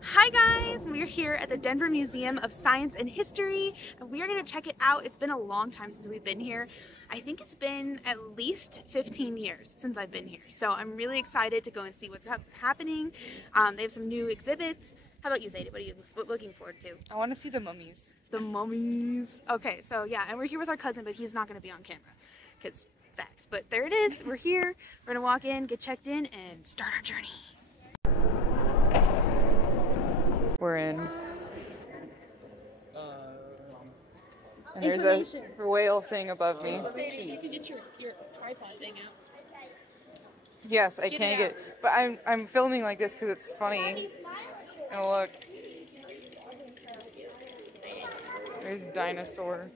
Hi guys, we're here at the Denver Museum of Science and History and we are going to check it out. It's been a long time since we've been here. I think it's been at least 15 years since I've been here. So I'm really excited to go and see what's happening. They have some new exhibits. How about you, Zadie? What are you looking forward to? I want to see the mummies. The mummies. Okay, so yeah, and we're here with our cousin, but he's not going to be on camera because facts. But there it is. We're here. We're going to walk in, get checked in, and start our journey. We're in. And there's a whale thing above me. Sadie, you can get your tripod thing out. Yes, I can get, but I'm filming like this because it's funny. And look, there's dinosaur.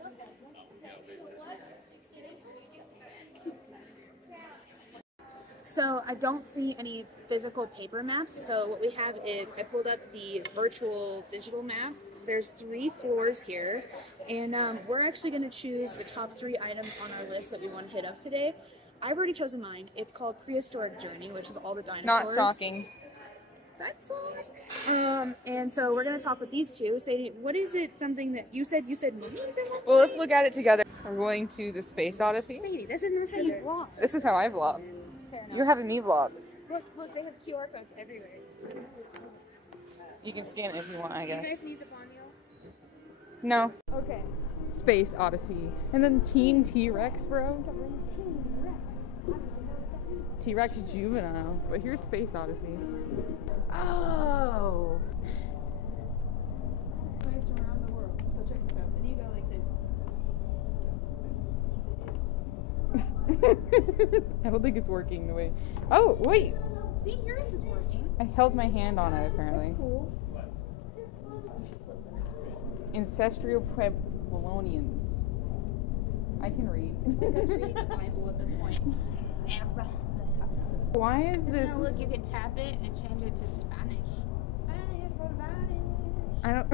So I don't see any physical paper maps, so what we have is I pulled up the virtual digital map. There's 3 floors here, and we're actually going to choose the top 3 items on our list that we want to hit up today. I've already chosen mine. It's called Prehistoric Journey, which is all the dinosaurs. Not shocking. Dinosaurs. And so we're going to talk with these two. Sadie, what is it, something that you said mummies? Well, let's look at it together. We're going to the Space Odyssey. Sadie, this is not how you vlog. This is how I vlog. You're having me vlog. Look, they have QR codes everywhere. You can scan it if you want, I guess. Do you guys need the Ponyo? No. Okay. Space Odyssey. And then Teen T-Rex, bro. T-Rex Juvenile. But here's Space Odyssey. Oh! Science from around the world. So check this out. Then you go like this. I don't think it's working the way. Oh, wait! See, yours is working. I held my hand on it, apparently. That's cool. Ancestral Puebloans. I can read. It's like us reading the Bible at this point. Why is this? No, look, you can tap it and change it to Spanish. Spanish for Spanish. I don't.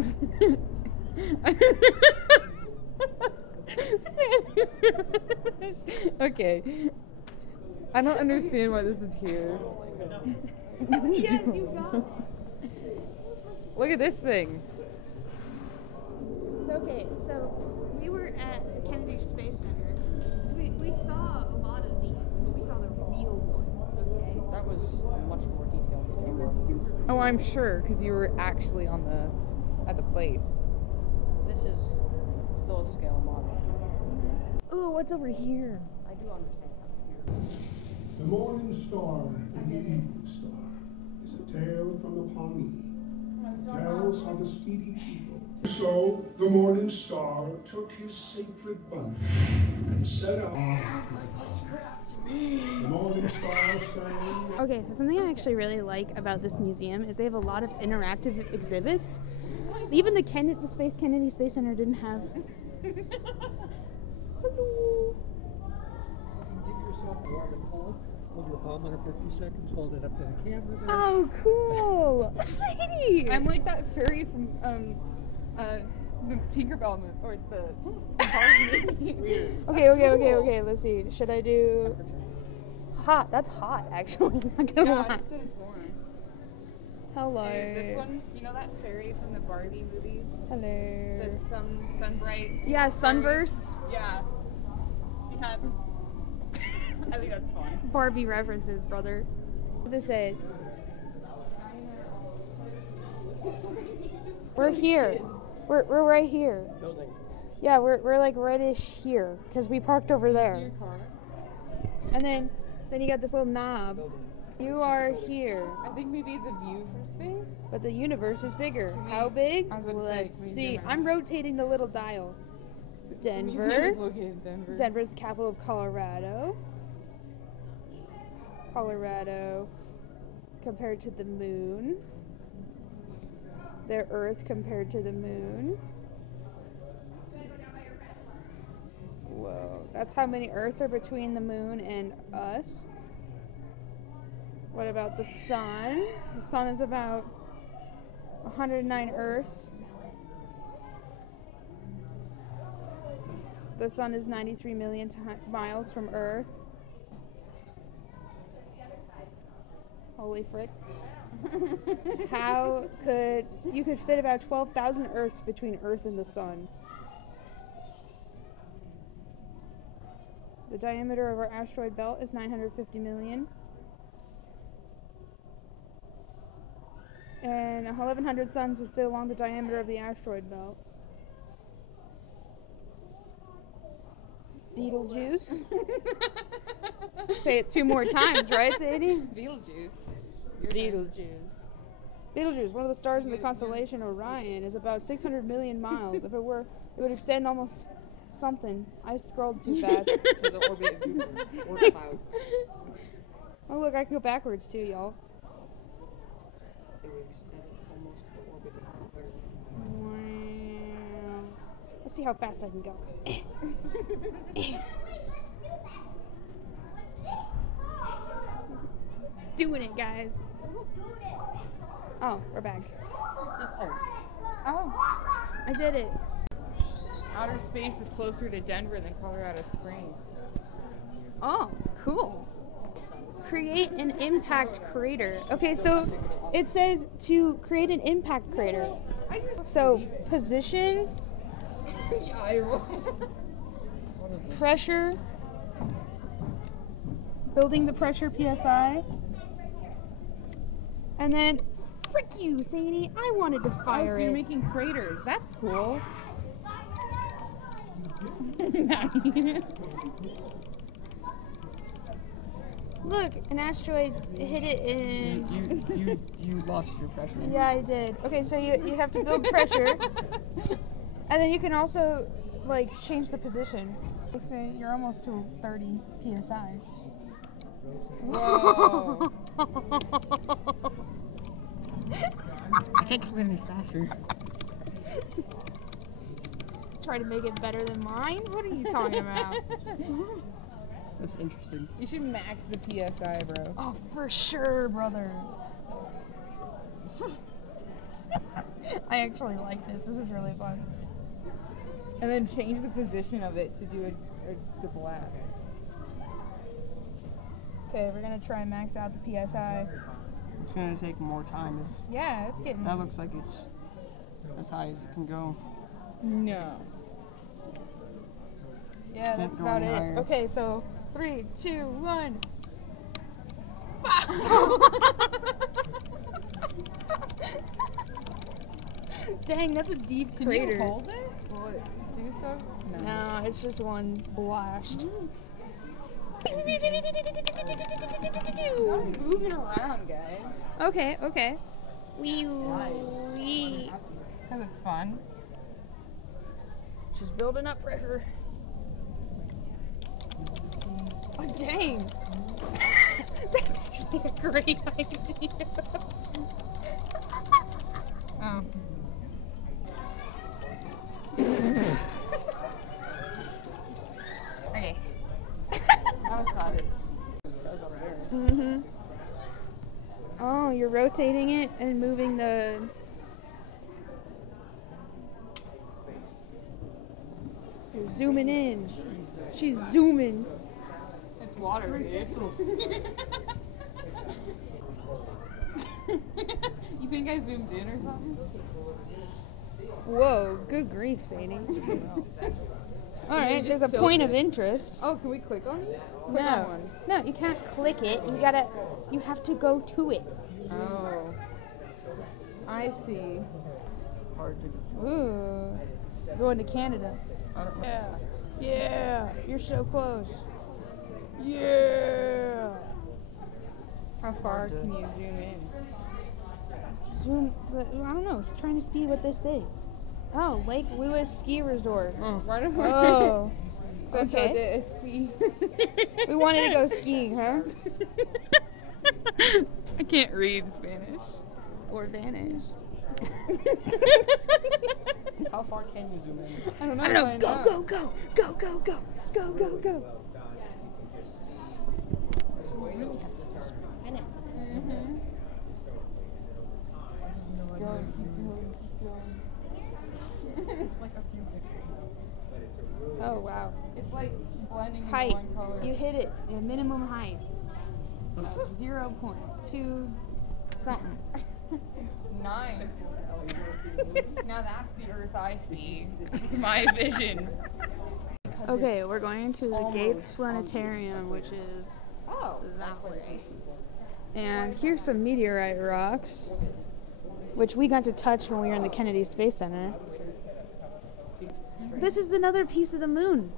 Spanish. Okay. I don't understand why this is here. Yes, you got it. Look at this thing. So, okay, so we were at the Kennedy Space Center. So we saw a lot of these, but we saw the real ones, okay? That was a much more detailed It scale. was super cool. Oh, I'm sure, because you were actually at the place. This is still a scale model. Oh, what's over here? I do understand that. The morning star and the evening star is a tale from the Pawnee. Tells how the steedy people. So the morning star took his sacred bundle and set out. The morning star sang. Okay, so something I actually really like about this museum is they have a lot of interactive exhibits. Even the Kennedy Space Center didn't have. Hello. Give yourself warm and cold. Hold your palm on it for a few seconds. Hold it up to the camera. There. Oh, cool! Sadie! I'm like that fairy from the Tinkerbell movie, or the movie. Okay, let's see. Should I do hot? That's hot, actually. I'm not gonna Yeah, I lie. just said it's warm. Hello. This one, you know that fairy from the Barbie movie? Hello. The sunbright. Yeah, sunburst. Yeah. She had. I think that's fun. Barbie references, brother. What does it say? We're here. We're right here. Building. Yeah, we're like rightish here because we parked over there. Your car. And then you got this little knob. Building. You are here. I think maybe it's a view from space. But the universe is bigger. Can we- How big? I was about to say, Let's can we see. zoom in? I'm rotating the little dial. The museum Denver. is located in Denver. Denver's the capital of Colorado. Colorado compared to the moon. Their Earth compared to the moon. Whoa. That's how many Earths are between the moon and us. What about the sun? The sun is about 109 Earths. The sun is 93 million miles from Earth. Holy frick. How could you could fit about 12,000 Earths between Earth and the Sun. The diameter of our asteroid belt is 950 million. And 1,100 suns would fit along the diameter of the asteroid belt. Beetlejuice. Say it 2 more times, right, Sadie? Beetlejuice. Beetlejuice. Beetlejuice, one of the stars in the constellation Orion, is about 600 million miles. If it were, it would extend almost something. I scrolled too fast. To the orbit of Jupiter. Or cloud. Oh, look, I can go backwards too, y'all. It would extend almost to the orbit of Jupiter. Wow. Let's see how fast I can go. Doing it, guys. Oh, we're back. Oh, I did it. Outer space is closer to Denver than Colorado Springs. Oh, cool. Create an impact crater. Okay, so it says to create an impact crater. So position, pressure, building the pressure PSI, and then, frick you, Sadie, I wanted to fire so you're it. making craters. That's cool. Look, an asteroid hit it in... You lost your pressure. Yeah, I did. Okay, so you have to build pressure, and then you can also, like, change the position. So you're almost to 30 PSI. Whoa. I can't spin any faster. Try to make it better than mine? What are you talking about? That's interesting. You should max the PSI, bro. Oh, for sure, brother. I actually like this. This is really fun. And then change the position of it to do the blast. Okay, we're gonna try and max out the PSI. It's gonna take more time. Yeah, it's getting... That looks like it's as high as it can go. No. Yeah, Keep that's about going it. higher. Okay, so 3, 2, 1. Dang, that's a deep crater. Can you hold it? Will it do stuff? No, it's just one blast. Stop moving around, guys. Okay, okay. Wee. Because it's fun. She's building up pressure. Oh, dang. That's actually a great idea. Oh. Okay. That was hot. It says up there. Mm-hmm. Oh, you're rotating it and moving the... You're zooming in. She's zooming. It's water, bitch. You think I zoomed in or something? Whoa, good grief, Sadie. Alright, just there's a tilt point it. of interest. Oh, can we click on these? Click on No, one. no, you can't click it. You have to go to it. Oh. I see. Hard to... Ooh, going to Canada. I don't know. Yeah, you're so close. Yeah. How far can you zoom in? Zoom, I don't know, he's trying to see what this thing. Oh, Lake Lewis Ski Resort. Why don't we... Oh, Okay. okay. We wanted to go skiing, huh? I can't read Spanish. Or vanish. How far can you zoom in? I don't know. I don't know. find Go, out. go, go, go, go, go, go, go, go. Keep going, keep going. Like a few pictures. Oh, wow. It's like blending into Height. one color. You hit it. The minimum height. 0.2 something. Nice. Now that's the Earth I see. My vision. Okay, we're going to the Gates Planetarium, which is that way. And here's some meteorite rocks, which we got to touch when we were in the Kennedy Space Center. This is another piece of the moon.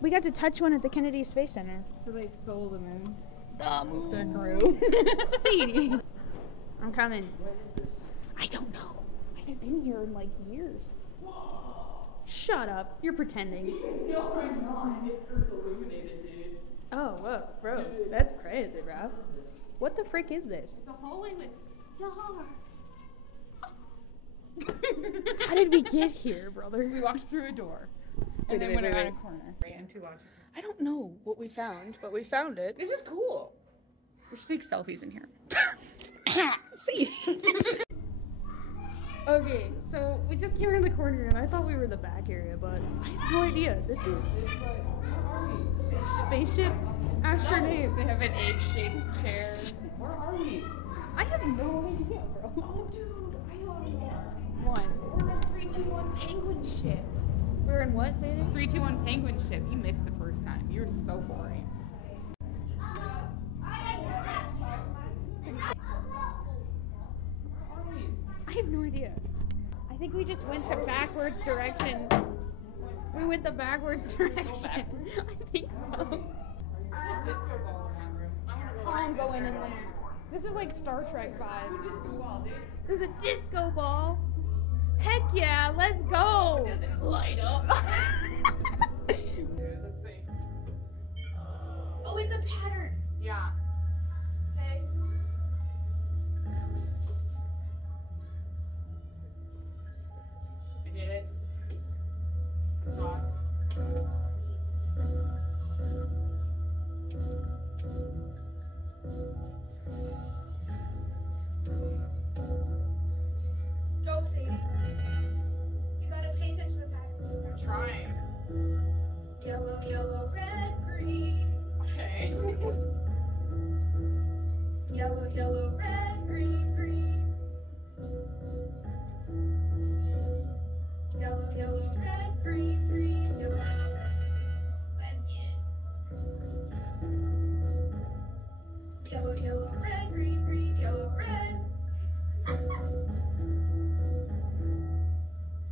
We got to touch one at the Kennedy Space Center. So they stole the moon. The moon. The crew. See, I'm coming. I don't know. I haven't been here in like years. Shut up. You're pretending. No, I'm not. It's Earth illuminated, dude. Oh, whoa, bro. That's crazy, bro. What the frick is this? The hallway with stars. How did we get here, brother? We walked through a door. And then went around a corner. And too logical. I don't know what we found, but we found it. This is cool. We should take selfies in here. See? Okay, so we just came around the corner and I thought we were in the back area, but I have no idea. This is spaceship astronaut. They have an egg-shaped chair. Where are we? I have no idea, bro. Oh, dude, I know where we are. What? We're in a 321 penguin ship. We're in what, say it? 321 penguin ship. You missed the first time. You were so boring. I have no idea. I think we just went the backwards direction. We went the backwards direction. I think so. There's a disco ball in that room. I'm going in there. This is like Star Trek vibes. Disco ball, dude. There's a disco ball. Heck yeah, let's go. Does it light up? Let's see. Oh, it's a pattern. Yeah. Okay. I did it. Stop. Go, Sadie. You gotta pay attention to the pattern. I'm trying. Yellow, yellow, red, green. Okay. Yellow, yellow, red, green, green. Yellow, yellow, red, green, green, yellow. Let's get it. Yellow, yellow, red, green, green, yellow, red.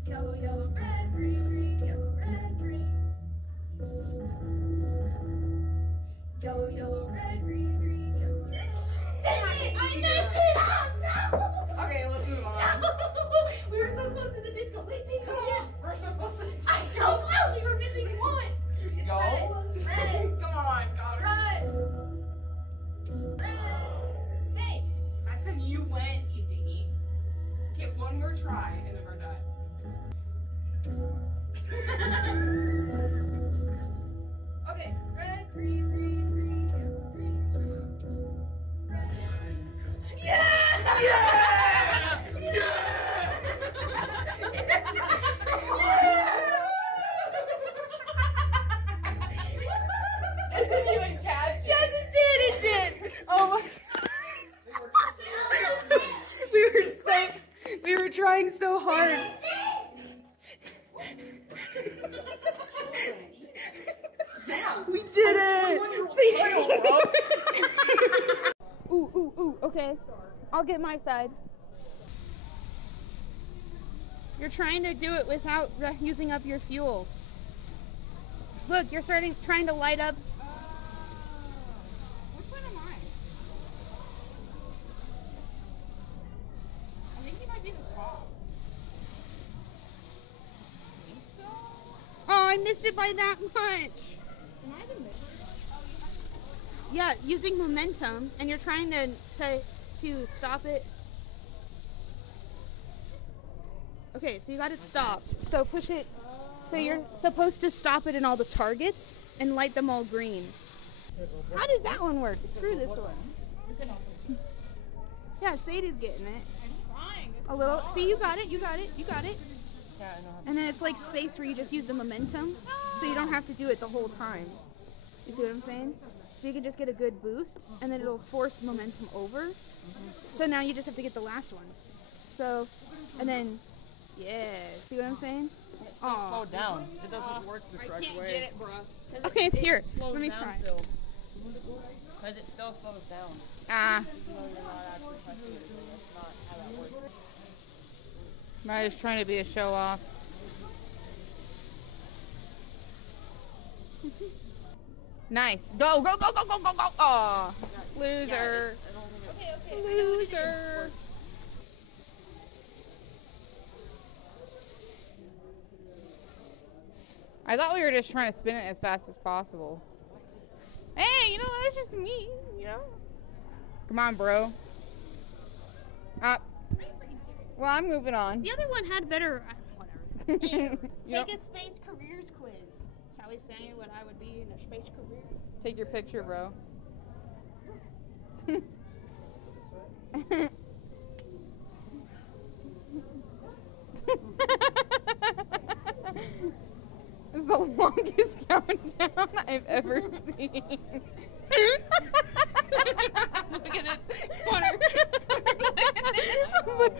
Yellow, yellow, red, green, green, yellow, red, green. Yellow, yellow, red, green, green, yellow, red. Dang it! I missed it! Oh no! Okay, let's move on. No! We were so close to the disco. Let's see, come on. We're supposed to. I'm so close. We were missing one. It's No. red. Red. Come on, got it. Red. Red. Hey. That's because you went, you dingy. Okay, one more try, and then we're done. Okay. Red, green, green, green, yellow, green. Red. Yeah! It didn't even catch it. Yes, it did. It did. Oh my. We were trying so hard. We did it. See? Ooh. Okay. I'll get my side. You're trying to do it without using up your fuel. Look, you're trying to light up. Which one am I? I think he might be the top. Think so? Oh, I missed it by that much. Am I the middle? Yeah, using momentum, and you're trying to stop it. Okay, so you got it stopped. So push it. So you're supposed to stop it in all the targets and light them all green. How does that one work? Screw this one. Yeah, Sadie's getting it. I'm trying. A little. See, you got it. You got it. You got it. Yeah, I know. And then it's like space where you just use the momentum, so you don't have to do it the whole time. You see what I'm saying? So you can just get a good boost, and then it'll force momentum over. So now you just have to get the last one. So, and then, yeah, see what I'm saying? It's still slowed down. It doesn't work the correct way. Get it, bro. Okay, here, let me try. Because it still slows down. Ah. Even though you're not actually pressing it. That's not how that works. Maya's trying to be a show off. Nice. Go, go, go, go, go, go, go. Aw, loser. Loser. I thought we were just trying to spin it as fast as possible. Hey, you know, that's just me, you know? Come on, bro. Well, I'm moving on. The other one had better. Whatever. Yep. Take a space careers quiz. Shall we say what I would be in a space career? Take your picture, bro. This is the longest countdown I've ever seen. Look at this corner. Oh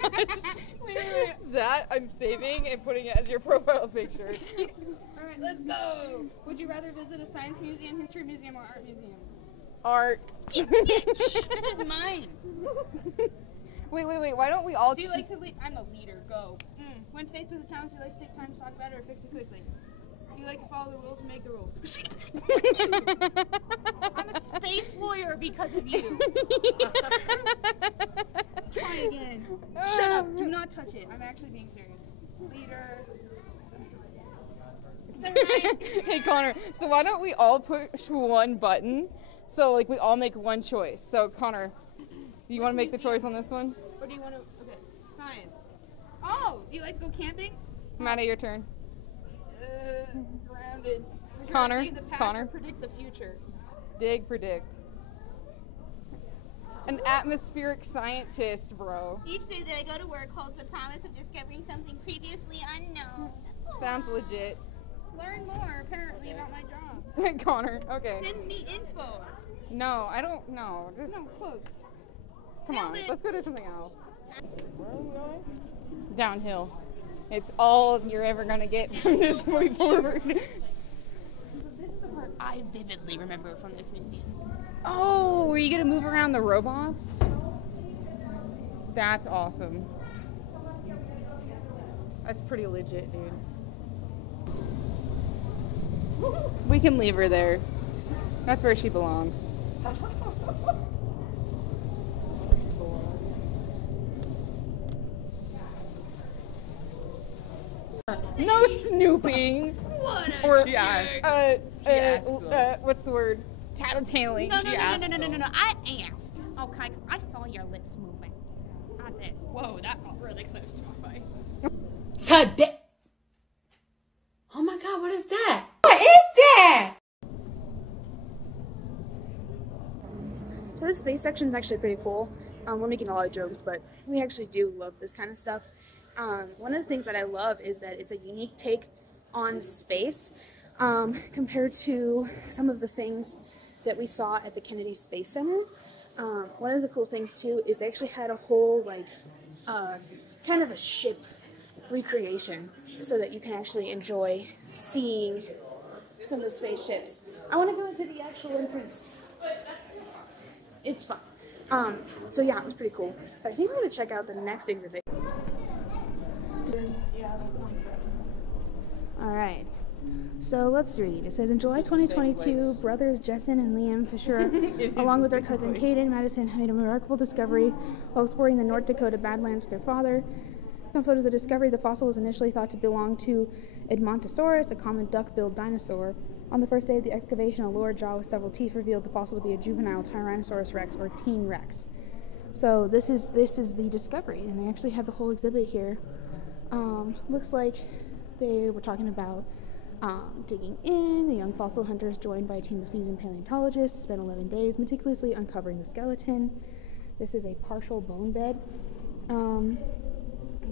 my gosh. Wait. That I'm saving and putting it as your profile picture. Alright, let's go. Would you rather visit a science museum, history museum, or art museum? Art. This is mine. Wait. Why don't we all Do you like to lead? I'm a leader. Go. When faced with a challenge, do you like to take time to talk about it or fix it quickly? Do you like to follow the rules or make the rules? I'm a space lawyer because of you. Try again. Shut up. Do not touch it. I'm actually being serious. Leader. Hey Connor, so why don't we all push one button? So like we all make one choice. So Connor, do you want to make the choice on this one? Or do you want to? Okay. Science. Oh, do you like to go camping? Maddie, your turn. Grounded. Would you Connor, rather see the past Connor. or predict the future. Dig, predict. An atmospheric scientist, bro. Each day that I go to work holds the promise of discovering something previously unknown. Sounds legit. Learn more, apparently, about my job. Connor, okay. Send me info. No, I don't know. Just No, close. come on. Nailed it. Let's go do something else. Where are we going? Downhill. It's all you're ever gonna get from this point forward. This is the part I vividly remember from this museum. Oh, are you gonna move around the robots? That's awesome. That's pretty legit, dude. We can leave her there. That's where she belongs. No snooping. Or She asked. what's the word? Tattletaling. No, She asked, I asked. Okay, because I saw your lips moving. I did. Whoa, that got really close to my face. Today. Oh my God, what is that? What is that? So this space section is actually pretty cool. We're making a lot of jokes, but we actually do love this kind of stuff. One of the things that I love is that it's a unique take on space compared to some of the things that we saw at the Kennedy Space Center. One of the cool things too is they actually had a whole like kind of a ship recreation so that you can actually enjoy seeing some of the spaceships. I want to go into the actual entrance. It's fun. So yeah, it was pretty cool. But I think we're going to check out the next exhibit. Alright, so let's read. It says, in July 2022, brothers Jessen and Liam Fisher, along with their cousin Caden Madison, made a remarkable discovery while exploring the North Dakota Badlands with their father. Some photos of the discovery, the fossil was initially thought to belong to Edmontosaurus, a common duck-billed dinosaur. On the first day of the excavation, a lower jaw with several teeth revealed the fossil to be a juvenile Tyrannosaurus rex, or teen rex. So this is the discovery, and they actually have the whole exhibit here. Looks like they were talking about digging in. The young fossil hunters, joined by a team of seasoned paleontologists, spent 11 days meticulously uncovering the skeleton. This is a partial bone bed.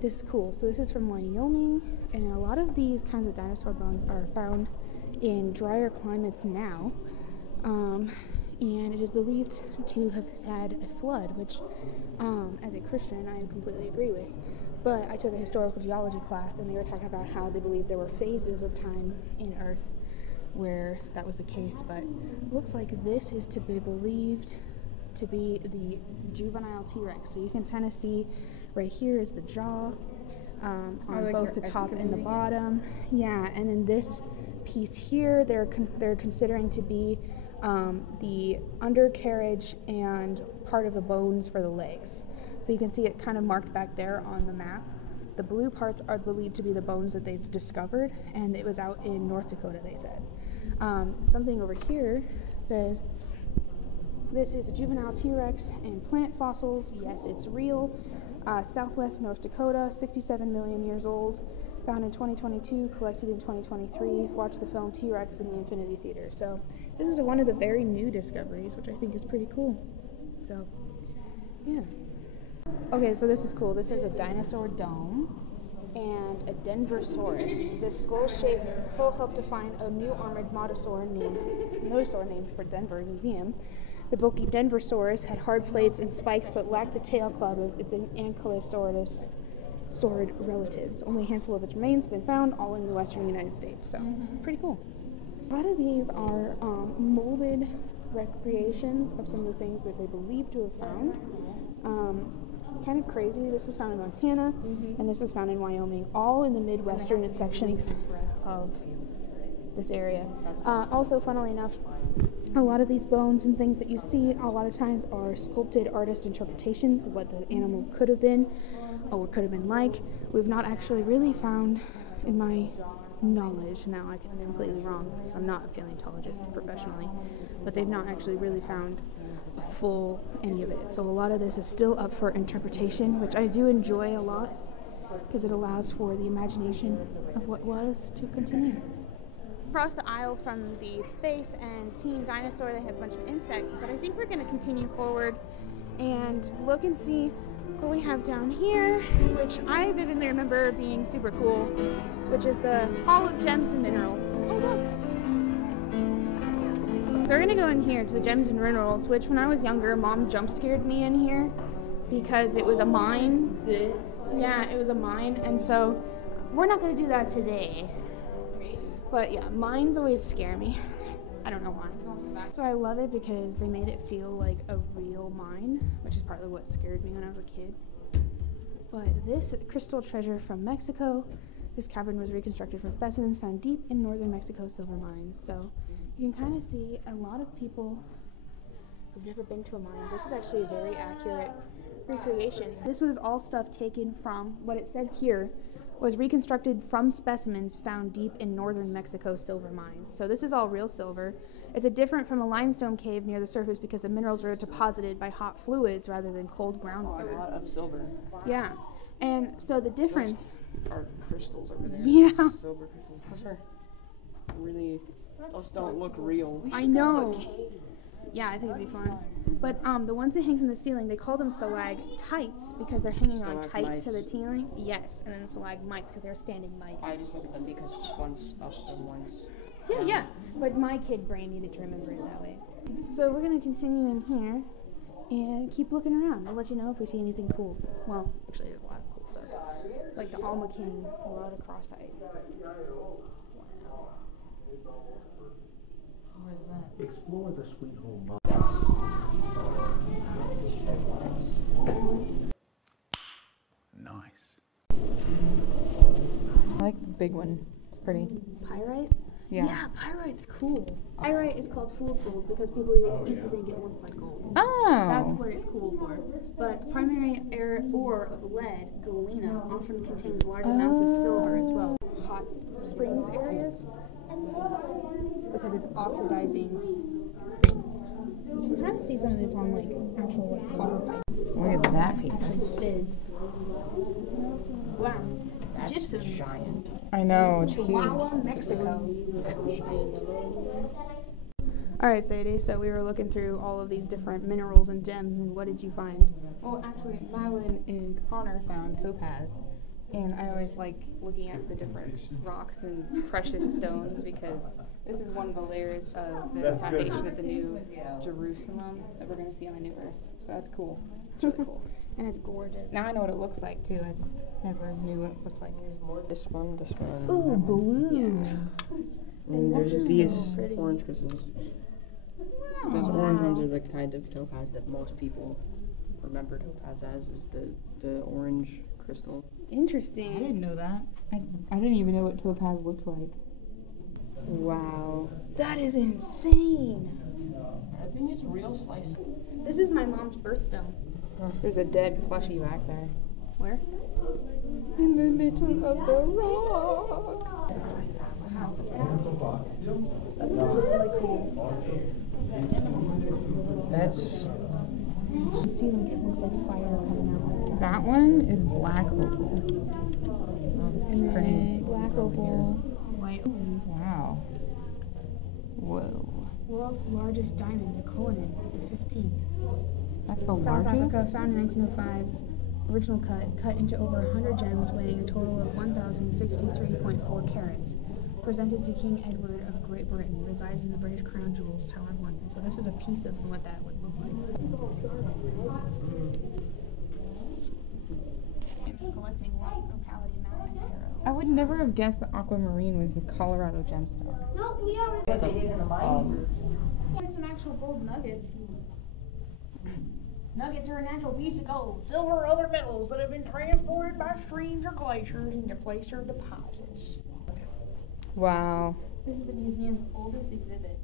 This is cool. So this is from Wyoming, and a lot of these kinds of dinosaur bones are found in drier climates now. and it is believed to have had a flood, which, as a Christian, I completely agree with. But I took a historical geology class, and they were talking about how they believe there were phases of time in Earth where that was the case. But it looks like this is to be believed to be the juvenile T-Rex. So you can kind of see right here is the jaw on like both the top and the bottom. Yeah, and then this piece here, they're considering to be the undercarriage and part of the bones for the legs. So you can see it kind of marked back there on the map. The blue parts are believed to be the bones that they've discovered, and it was out in North Dakota, they said. Something over here says, this is a juvenile T-Rex and plant fossils. Yes, it's real. Southwest North Dakota, 67 million years old. Found in 2022, collected in 2023. Watched the film T-Rex in the Infinity Theater. So this is one of the very new discoveries, which I think is pretty cool. So, yeah. Okay, so this is cool. This is a dinosaur dome and a Denversaurus. This skull helped to find a new armored mosasaur named for Denver Museum. The bulky Denversaurus had hard plates and spikes but lacked the tail club of its ankylosaurus saurid relatives. Only a handful of its remains have been found, all in the western United States. So, pretty cool. A lot of these are molded recreations of some of the things that they believe to have found. Kind of crazy. This was found in Montana, and this was found in Wyoming, all in the Midwestern sections of this area. Also, funnily enough, a lot of these bones and things that you see a lot of times are sculpted artist interpretations of what the animal could have been or could have been like. We've not actually really found, in my knowledge, now I could be completely wrong because I'm not a paleontologist professionally, but they've not actually really found full any of it. So a lot of this is still up for interpretation, which I do enjoy a lot because it allows for the imagination of what was to continue. Across the aisle from the space and teen dinosaur, they have a bunch of insects, but I think we're going to continue forward and look and see what we have down here, which I vividly remember being super cool, which is the Hall of Gems and Minerals. Oh, look! So we're going to go in here to the Gems and Minerals, which when I was younger, Mom jump scared me in here because it was a mine. Yeah, it was a mine, and so we're not going to do that today. But yeah, mines always scare me. I don't know why. So I love it because they made it feel like a real mine, which is partly what scared me when I was a kid. But this crystal treasure from Mexico, this cavern was reconstructed from specimens found deep in northern Mexico silver mines. So you can kind of see a lot of people who've never been to a mine. This is actually a very accurate recreation. This was all stuff taken from what it said here was reconstructed from specimens found deep in northern Mexico silver mines. So this is all real silver. It's different from a limestone cave near the surface because the minerals were deposited by hot fluids rather than cold groundwater. A lot of silver. Yeah, and so the difference... Those are crystals over there. Yeah. Silver crystals. Those are really... Those don't look real. I know. Yeah, I think it'd be fun. But the ones that hang from the ceiling, they call them stalactites because they're hanging on tight to the ceiling. Yes, and then stalagmites because they're standing might. I just look at them because one's up and one's Yeah, yeah. But my kid brain needed to remember it that way. So we're going to continue in here and keep looking around. I'll let you know if we see anything cool. Well, actually, there's a lot of cool stuff. Like the Alma King rod across height. What is that? Explore the Sweet Home Box. Nice. I like the big one. It's pretty. Pyrite? Yeah. Yeah, pyrite's cool. Pyrite is called fool's gold because people used to think it looked like gold. Oh. That's what it's cool for. But the primary ore of lead, galena, often contains large amounts of silver as well. Hot springs areas because it's oxidizing things. You can kind of see some of this on like actual like copper pipe. Look at that piece. Fizz. Wow. That's Gypsum. giant. I know, it's huge. Chihuahua, Mexico. Alright, Sadie, so we were looking through all of these different minerals and gems, and what did you find? Well, actually, Madeline and Connor found topaz, And I always like looking at the different rocks and precious stones because this is one of the layers of the foundation of the new Jerusalem that we're going to see on the new earth. So that's cool. It's really cool. And it's gorgeous. Now I know what it looks like too. I just never knew what it looked like. This one. Ooh, blue. Yeah. And there's these orange crystals. Those orange ones are the kind of topaz that most people remember topaz as, is the orange crystal. Interesting. I didn't know that. I didn't even know what topaz looked like. Wow. That is insane. I think it's a real slice. This is my mom's birthstone. There's a dead plushie back there. Where? In the middle of the rock. That's really cool. That's You see, like, it looks like fire coming out. That one is black opal. It's And pretty. then black opal, white opal. Wow. Whoa. World's largest diamond, the cullinan, the 15. That's the South largest? Africa, found in 1905. Original cut into over 100 gems, weighing a total of 1,063.4 carats. Presented to King Edward of Great Britain, resides in the British Crown Jewels Tower of London. So this is a piece of what that would look like. It's collecting locality map and tarot. I would never have guessed that aquamarine was the Colorado gemstone. No, we are. what they did in the mine. There's some actual gold nuggets. Nuggets are a natural piece of gold, silver, or other metals that have been transported by streams or glaciers into placer deposits. Wow. This is the museum's oldest exhibit.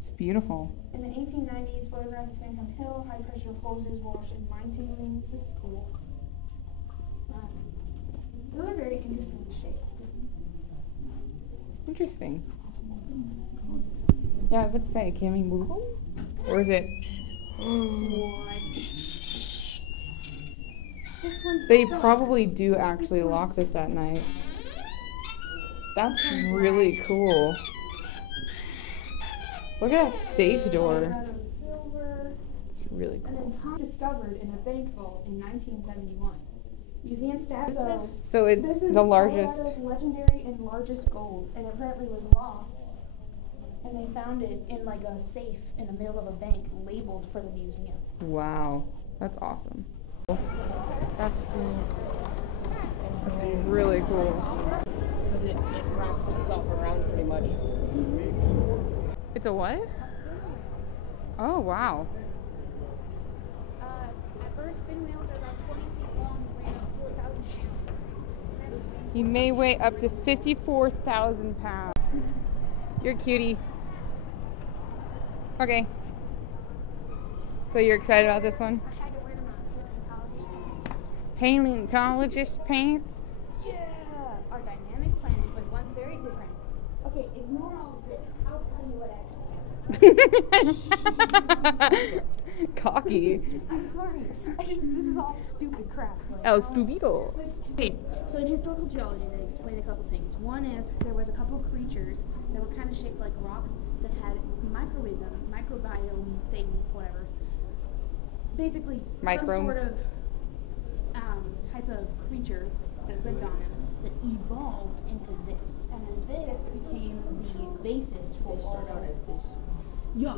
It's beautiful. In the 1890s, photograph of Phantom Hill, high pressure hoses washed in mine tailings. This is cool. Wow. Those are very interesting shapes. Interesting. Yeah, I was about to say, can we move them? Or is it? This one's They stuck. probably do actually lock this at night. That's really cool. Look at that safe door. Colorado silver. It's really And cool. then Tom discovered in a bank vault in 1971. Museum staff. So it's This is the largest. Colorado's legendary and largest gold, and apparently was lost. And they found it in like a safe in the middle of a bank, labeled for the museum. Wow, that's awesome. That's really cool. Because it wraps itself around pretty much. It's a what? Oh wow. At first, fin whales are about 20 feet long and weigh about 4,000 pounds. He may weigh up to 54,000 pounds. You're a cutie. Okay. So you're excited about this one? I had to wear them on Paleontologist pants? Yeah! Our dynamic planet was once very different. Okay, ignore all of this. I'll tell you what actually happened. Cocky. I'm sorry. This is all stupid crap. Like, El Stupido. Okay, so in historical geology, they explain a couple things. One is there was a couple creatures that were kind of shaped like rocks that had microbiome thing, whatever. Basically, some sort of type of creature that lived on them that evolved into this, and then this became the basis for all of this. Yeah.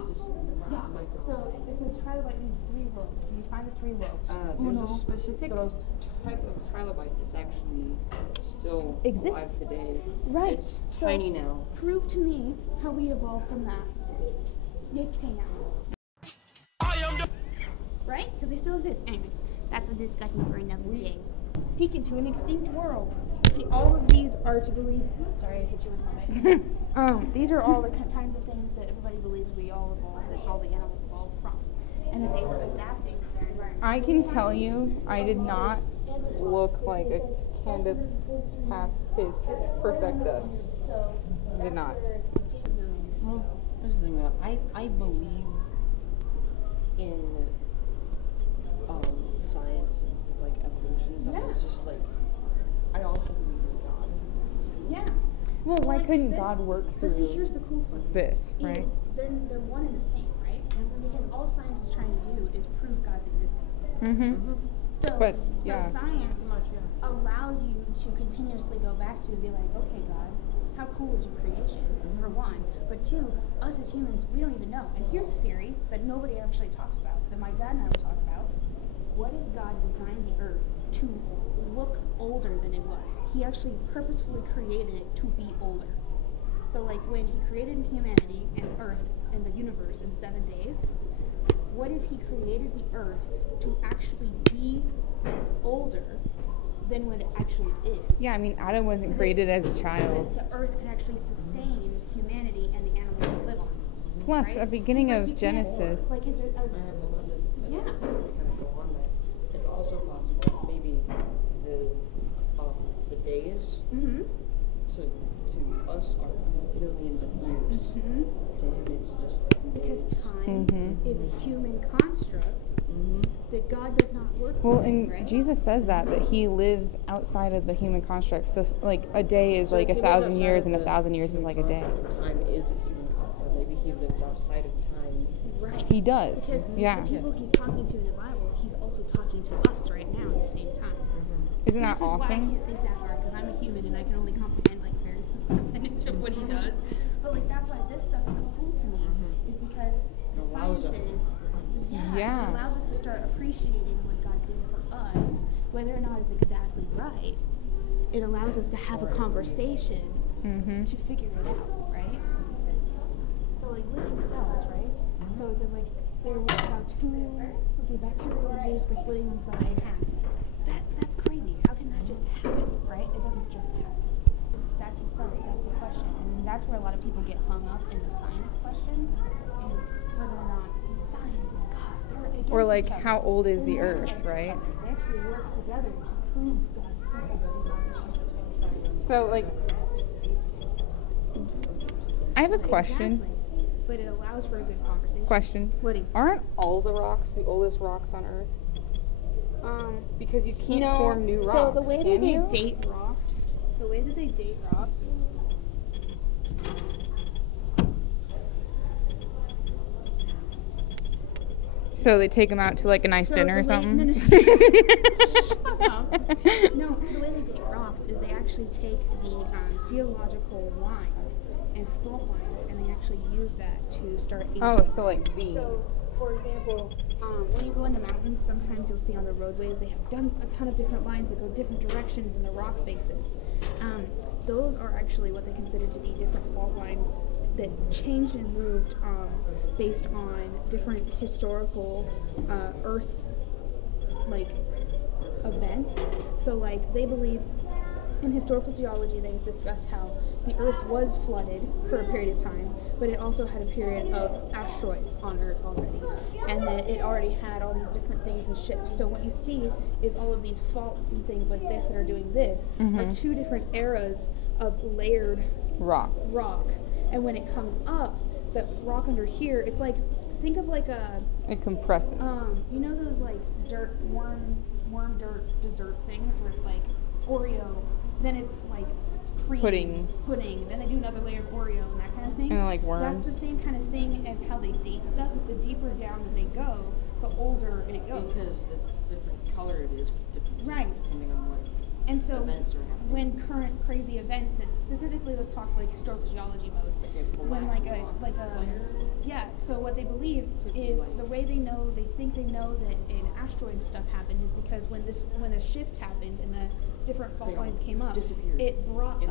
So it says trilobite means 3 lobes. Can you find the 3 lobes? There's a specific type of trilobite that's actually still alive today. Right. It's So tiny now. prove to me how we evolved from that. You can't. Right? Because they still exist. Anyway, that's a discussion for another day. Peek into an extinct world. See, all of these are to believe. Sorry, I hit you with my mic. These are all the kinds of things that everybody believes we all evolved, that all the animals evolved from, and that they were adapting to their environment. I can tell you, I did not look like a Candid past his perfecta. So Did not. Well, here's the thing though. I believe in science and like evolution and stuff. Yeah. It's just like I also believe in God. yeah. Well, why Like, couldn't this- God work But see, through here's the cool part. this, Is right? they're one and the same, right? Because all science is trying to do is prove God's existence. Mm-hmm. So, But, so yeah. science allows you to continuously go back to and be like, okay, God, how cool is your creation, for one. But two, us as humans, we don't even know. And here's a theory that nobody actually talks about, that my dad and I were talking about. What if God designed the earth to look older than it was? He actually purposefully created it to be older. So like when he created humanity and earth and the universe in 7 days, what if he created the earth to actually be older than what it actually is? Yeah, I mean, Adam wasn't created as a So child. that the earth could actually sustain humanity and the animals that live on. Plus, right? at the beginning It's like of you can't- Genesis. Like, is it? Yeah. Kind of go on that. It's also possible maybe the days Mm-hmm. to us are millions of years. Mm-hmm. To him, it's just Because days. time Mhm. is a human construct that God does not work Well, with, and right? Jesus says that he lives outside of the human construct. So, like, a day is So like if he lives 1,000 outside years, of and the 1,000 years is human like a day. construct, time is a human construct, or maybe he lives outside of time. Right. He does. Because Yeah. the people he's talking to in the Bible, he's also talking to us right now at the same time. Isn't So that this is why I awesome? can't think that hard, because I'm a human and I can only comprehend like very small percentage of what he does. But like that's why this stuff's so cool to me, is because the It allows us to- sciences, Yeah. it allows us to start appreciating what God did for us, whether or not it's exactly right. It allows us to have a conversation Mm-hmm. to figure it out, right? So like living cells, right? So it says like there were about bacteria were produced by splitting themselves in half. That's crazy. How can that just happen, right? It doesn't just happen. That's the self, that's the question. And that's where a lot of people get hung up in the science question, is whether or not science and God, they're against Or like, each other. how old is the They're not earth, against each right? other. They actually work together to prove God's purpose. So, like, I have a question. Exactly. But it allows for a good conversation. Question. Woody. Aren't all the rocks the oldest rocks on Earth? Because you can't form new rocks. So the way that can they you? date rocks, So they take them out to like a nice dinner or something? No, so the way they date rocks is they actually take the geological lines and fault lines, and they actually use that to start aging. Oh, so like these. So, for example, when you go in the mountains, sometimes you'll see on the roadways they have done a ton of different lines that go different directions in the rock faces. Those are actually what they consider to be different fault lines that changed and moved based on different historical Earth like events. So like they believe in historical geology, they've discussed how the Earth was flooded for a period of time, but it also had a period of asteroids on Earth already, and that it already had all these different things and shifts. So what you see is all of these faults and things like this that are doing this are two different eras of layered rock. And when it comes up, the rock under here, it's like, think of like a It compresses. you know those like dirt worm dirt dessert things where it's like Oreo, then it's like cream, pudding, then they do another layer of Oreo and that kind of thing. And like worms. That's the same kind of thing as how they date stuff. Is the deeper down that they go, the older it goes. Because the different color it is, Right. depending on what And so events are happening. when current crazy events that specifically, let's talk like historical geology mode, when so what they believe is the way they know, they think they know that an asteroid and stuff happened is because when the shift happened and the different fault lines came up, disappeared it brought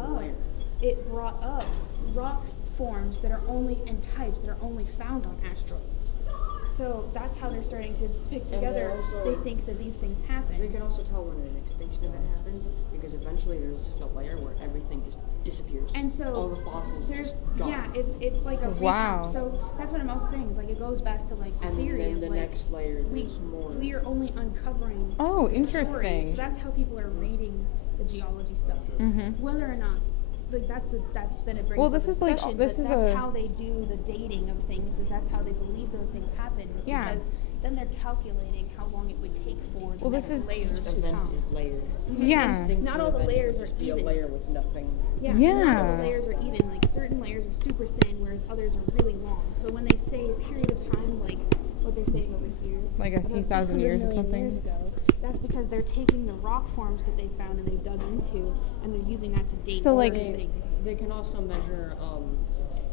up rock forms that are only in types that are only found on asteroids. So that's how they're starting to pick together. They think that these things happen. They can also tell when an extinction event happens, because eventually there's just a layer where everything just disappears. And so all the fossils there's just gone. it's like a Wow. recount. So that's what I'm also saying is like it goes back to like the And theory then of the like next layer there's more. we are only uncovering Oh, the story. interesting. So that's how people are reading the geology stuff. Whether or not like that's then it brings Well, up this is like- discussion, this but is that's a- how they do the dating of things, is that's how they believe those things happen, is Yeah. because then they're calculating how long it would take for the Well, next this is- layer Each to event come. is layered. Yeah. Extinction Not all the event layers would are just be even. a layer with nothing. Yeah, and not all Yeah. the layers are even. Like certain layers are super thin, whereas others are really long. So when they say a period of time, like what they're saying over here. Like a about few thousand 600 years or million something? years ago. That's because they're taking the rock forms that they found and they've dug into, and they're using that to date So, like- certain things. They can also measure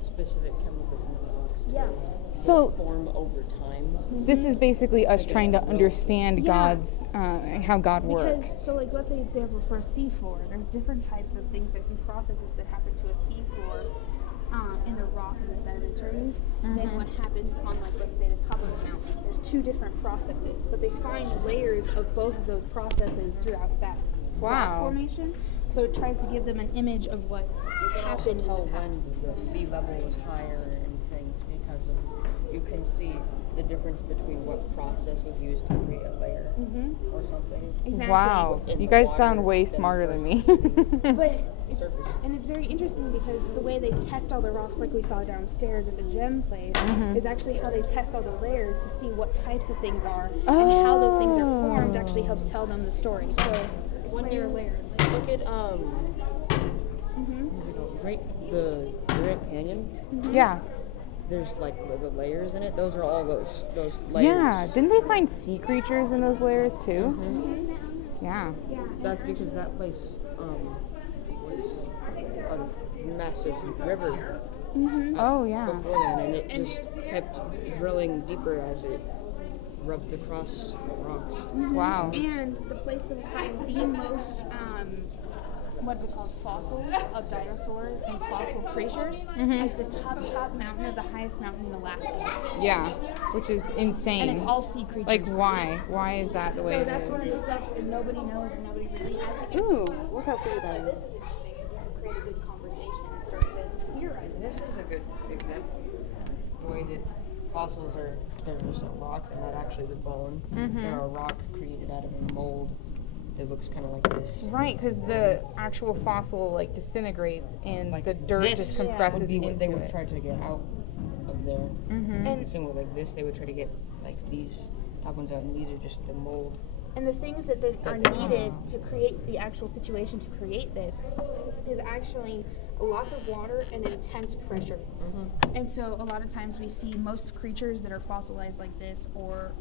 specific chemicals in the rocks to Yeah. So- form over time. This is basically us trying to understand Yeah. God's, how God Because, works. so like, let's say example for a seafloor, there's different types of things and processes that happen to a seafloor in the rock and the sedimentaries than what happens on, like, let's say the top of a mountain. There's two different processes, but they find layers of both of those processes throughout that rock Wow. formation. So it tries to give them an image of what You can also happened in tell the past. when the sea level was higher and things because of you can see the difference between what process was used to create a layer or something. Exactly. Wow. In You the guys water sound way than smarter than me. But it's, Surface. and it's very interesting because the way they test all the rocks, like we saw downstairs at the gem place, is actually how they test all the layers to see what types of things are and how those things are formed actually helps tell them the story. So it's layer. Look at the Grand Canyon. Yeah. There's like the layers in it. Those are all those layers. Yeah. Didn't they find sea creatures in those layers too? Yeah. That's because that place was a massive river Oh, yeah. before then, and it just kept drilling deeper as it rubbed across the rocks. Wow. And the place that we find the most, what's it called, fossils of dinosaurs and fossil creatures is the top mountain of the highest mountain in Alaska. Yeah. Which is insane. And it's all sea creatures. Like, why? Why is that the way So it that's one of is? the stuff that nobody knows and nobody really has the answer Ooh, to. look how pretty that This is. is interesting because you can create a good conversation and start to theorize And it. this is a good example. The way that fossils are, they're just a rock, they're not actually the bone. They're a rock created out of a mold that looks kind of like this. Right, because the actual fossil like disintegrates and Like the dirt this just would compresses be what into they would it. try to get out of there. And Same with like this, they would try to get like these top ones out, and these are just the mold. And the things that are needed to create the actual situation to create this is actually lots of water and intense pressure. And so a lot of times we see most creatures that are fossilized like this or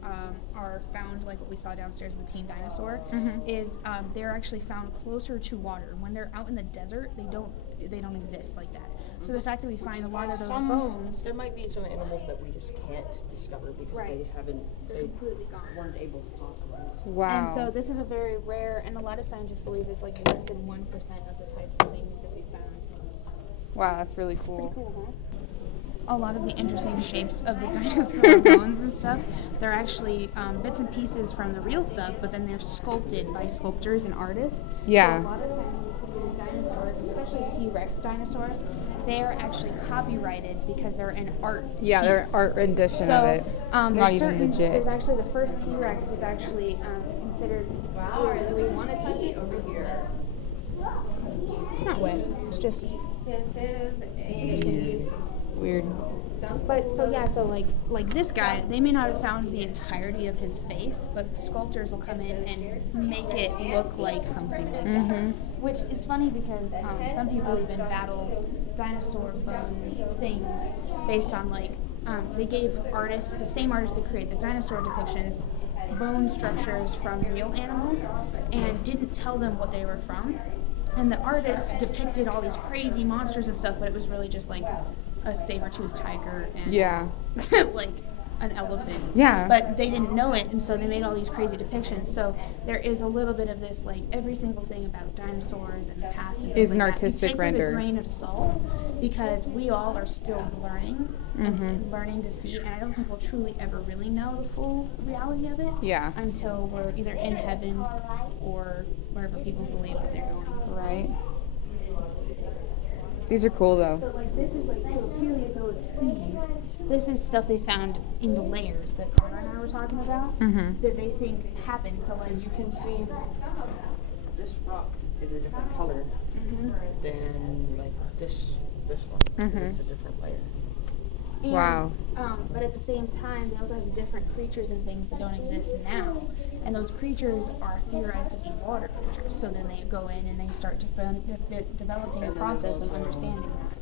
are found like what we saw downstairs with the teen dinosaur is they're actually found closer to water. When they're out in the desert, they don't exist like that. So the fact that we find a lot of those bones, There might be some animals that we just can't discover because they're completely gone. weren't able to fossilize. Wow. And so this is a very rare, and a lot of scientists believe it's like less than 1% of the types of things that we found. Wow, that's really cool. Cool, huh? A lot of the interesting shapes of the dinosaur bones and stuff, they're actually bits and pieces from the real stuff, but then they're sculpted by sculptors and artists. Yeah. So a lot of times you see these dinosaurs, especially T-Rex dinosaurs, they are actually copyrighted because they're an art Yeah, piece. they're art rendition So, of it. It's not there's even certain, legit. There's actually the first T-Rex was actually considered. Wow, I really want to touch it over here. It's not wet. It's just. This is a Weird. But so yeah, so like this guy, they may not have found the entirety of his face, but sculptors will come in and make it look like something like that. Which is funny because some people even battle dinosaur bone things based on like they gave artists, the same artists that create the dinosaur depictions, bone structures from real animals and didn't tell them what they were from. And the artists depicted all these crazy monsters and stuff, but it was really just like a saber-toothed tiger and like an elephant. Yeah. But they didn't know it, and so they made all these crazy depictions. So there is a little bit of this, like every single thing about dinosaurs and the past and Is things an like artistic that. You take render. with a grain of salt because we all are still learning and learning to see, and I don't think we'll truly ever really know the full reality of it. Yeah. Until we're either in heaven or wherever people believe that they're going. Right. These are cool though. But like this is like so Paleozoic seas. This is stuff they found in the layers that Connor and I were talking about that they think happened. So like You can see this rock is a different color than like this one. 'Cause It's a different layer. and, Wow. But at the same time, they also have different creatures and things that don't exist now. And those creatures are theorized to be water creatures. So then they go in and they start developing a And then process there's of also, understanding that.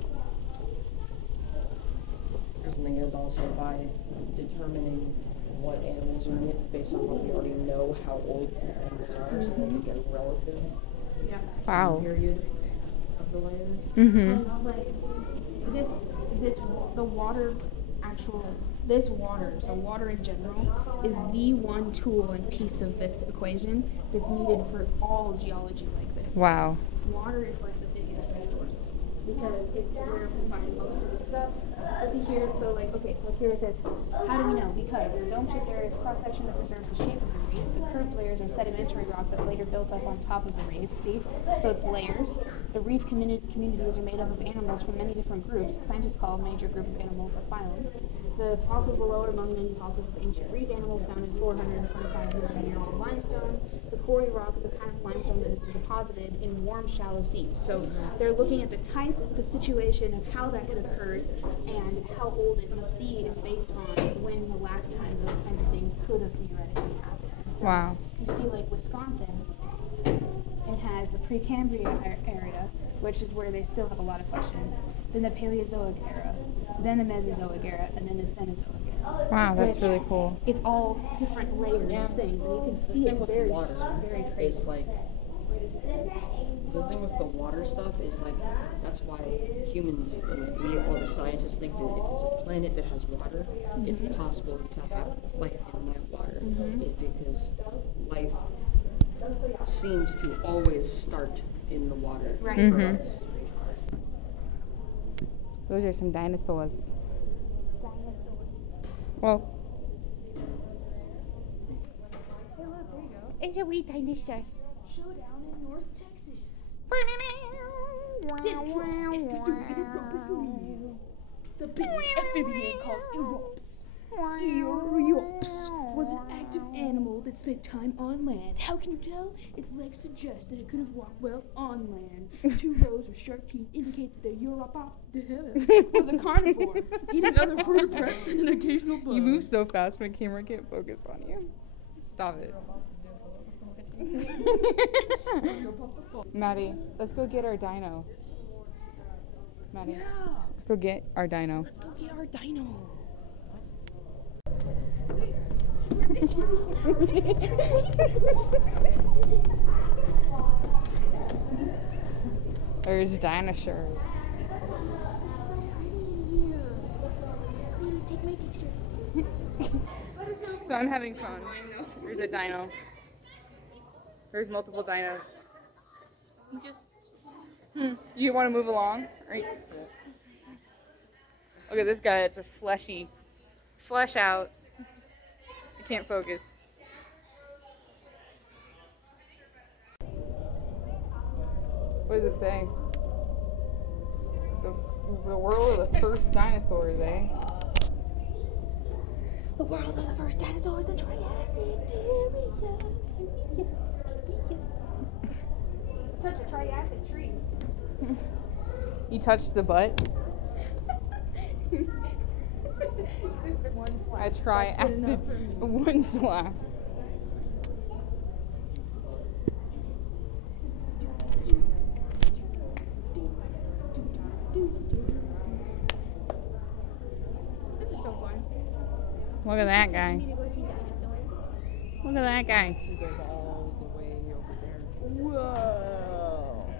There's something is also by determining what animals are in it based on what we already know how old these animals are, so we can get a relative Wow. period of the layer. Mm-hmm. Like this water, so water in general, is the one tool and piece of this equation that's needed for all geology like this. Wow. Water is like the biggest resource because it's where we find most of the stuff. Let's see here, so here it says, how do we know? Because the dome-shaped area is a cross-section that preserves the shape of the reef. The curved layers are sedimentary rock that later built up on top of the reef, see? So it's layers. The reef communities are made up of animals from many different groups. Scientists call a major group of animals a phylum. The fossils below are among many fossils of ancient reef animals found in 425 million-year-old limestone. The quarry rock is a kind of limestone that is deposited in warm, shallow seas. So they're looking at the type, the situation of how that could have occurred, and how old it must be is based on when the last time those kinds of things could have theoretically happened. So Wow. You see, like Wisconsin, it has the Precambrian area, which is where they still have a lot of questions. Then the Paleozoic era, then the Mesozoic era, and then the Cenozoic era. Wow, that's which really cool. It's all different layers of things, and you can see it very, very crazy. It's like the thing with the water stuff is like that's why humans and we all the scientists think that if it's a planet that has water, it's possible to have life in that water. Is because life seems to always start in the water. Right. For Mhm. us. Those are some dinosaurs. Well, Hey, look, there you go. It's a wee dinosaur. Showdown in North Texas. The big amphibian called Erops was an active animal that spent time on land. How can you tell? Its legs suggest that it could have walked well on land. 2 rows of sharp teeth indicate that the Europop was a carnivore, eating other vertebrates and an occasional bug. you move so fast my camera can't focus on you. Stop it. Maddie, let's go get our dino. Maddie, Yeah, let's go get our dino. let's go get our dino. There's dinosaurs. See, take my picture. So I'm having fun. There's a dino. There's multiple dinos. You want to move along? Or look at this guy. It's a fleshy, flesh out. I can't focus. What does it say? The world of the first dinosaurs, eh? The world of the first dinosaurs, the Triassic period. Touch a Triassic tree. You touched the butt? Just one slap. I try acid. One slap. This is so fun. Look at that We guy. need to go see dinosaurs. Look at that guy. He goes all the way over there. Whoa.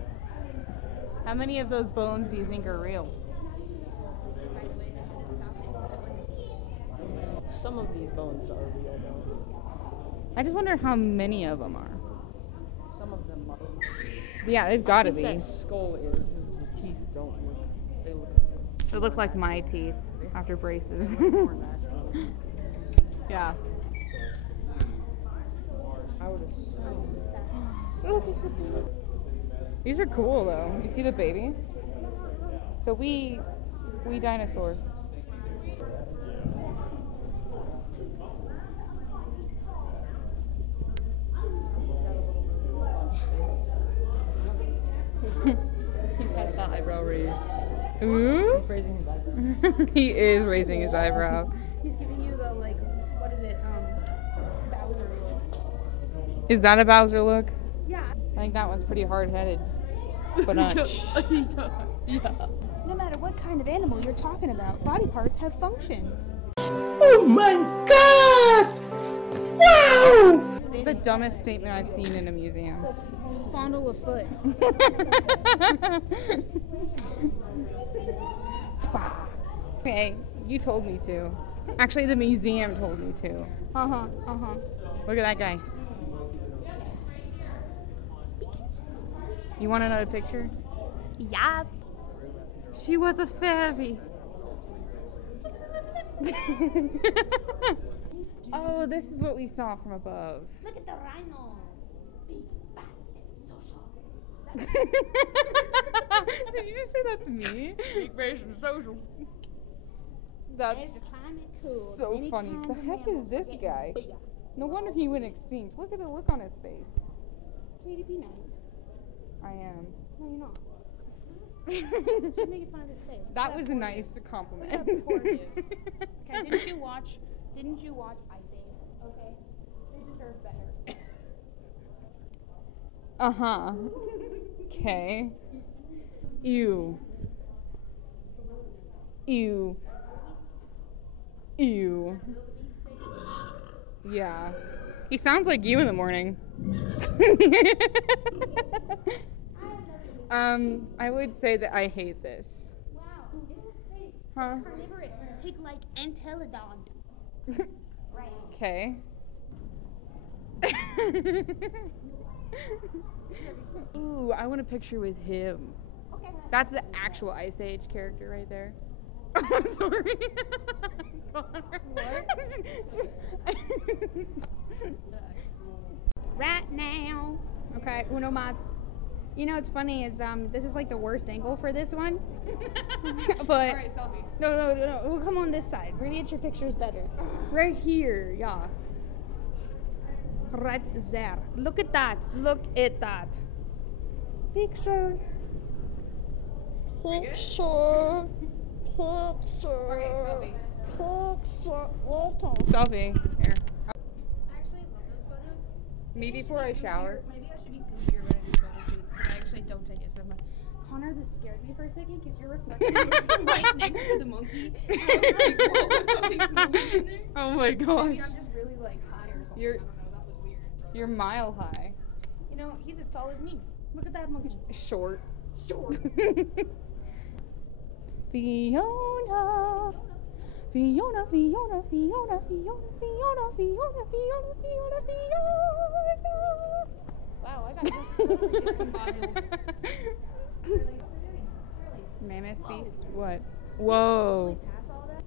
How many of those bones do you think are real? By the way, I should have stopped. Some of these bones are real though. I just wonder how many of them are. Some of them are. Yeah, they've got to I think be. that skull is because the teeth don't look. They look. They look like my teeth after braces. More natural. Yeah. I would These are cool though. You see the baby? So we dinosaur. He has the eyebrow raised. Ooh. He's raising his eyebrow. He is raising his eyebrow. He's giving you the, like, what is it, Bowser look. Is that a Bowser look? Yeah. I think that one's pretty hard-headed. But not. Yeah. No matter what kind of animal you're talking about, body parts have functions. Oh my God! god! Wow! The dumbest statement I've seen in a museum. Fondle a foot. Okay, you told me to. Actually, the museum told me to. Look at that guy. You want another picture? Yes. She was a fairy. Oh, this is what we saw from above. Look at the rhinos. Big, fast, and social. Did you just say that to me? Big, fast, and social. That's so funny. The heck is this guy? No wonder he went extinct. Look at the look on his face. Katie, be nice. I am. No, you're not. She's making fun of his face. That was a nice compliment. Look at that poor dude. Okay, didn't you watch Ice Age? Okay. They deserve better. Uh-huh. Okay. Ew. Ew. Ew. Yeah. He sounds like you in the morning. I would say that I hate this. Wow, it's Huh? carnivorous, pig-like entelodon. Right. Okay. Ooh, I want a picture with him. Okay. That's the actual Ice Age character right there. I'm sorry. Right now. Okay, uno más. You know what's funny is this is like the worst angle for this one. But Alright, selfie. no. We'll come on this side. We're gonna get your pictures better. Right here, yeah. Right there. Look at that. Look at that. Picture. Picture. Picture. Picture. Selfie. Here. I actually love those photos. Me before I shower. Maybe I should be goofier when I do photo shoots because I actually don't take it so much. Connor, this scared me for a second because your reflection was right next to the monkey. And I was like, whoa, something's moving in there. Oh my gosh. Maybe I'm just really like high or something. You're- I don't know. That was weird. You're mile high. You know, he's as tall as me. Look at that monkey. Short. Short. Fiona. Fiona, Fiona, Fiona, Fiona, Fiona, Fiona, Fiona, Fiona, Fiona. Wow, I got totally discombobulated. Mammoth beast? What? Whoa. Pass all that?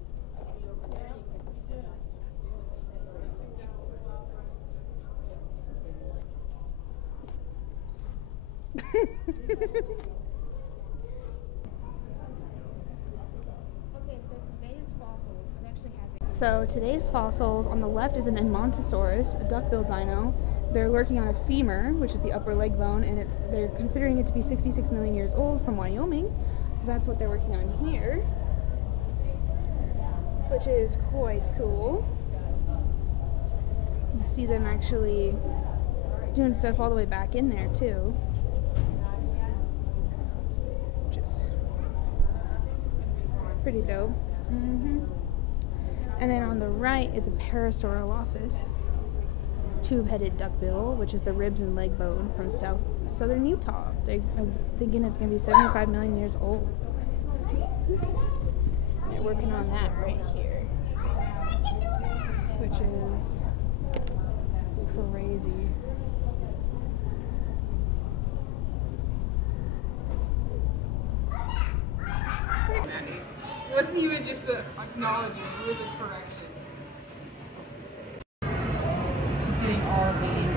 So today's fossils on the left is an Edmontosaurus, a duckbill dino. They're working on a femur, which is the upper leg bone, and they're considering it to be 66 million years old from Wyoming. So that's what they're working on here, which is quite cool. You see them actually doing stuff all the way back in there too, which is pretty dope. And then on the right, it's a Parasaurolophus, tube-headed duckbill, which is the ribs and leg bone from southern Utah. I'm thinking it's going to be 75 million years old. Excuse me. They're working on that right here, which is crazy. It wasn't even just an acknowledgement, it was a correction. She's getting all of these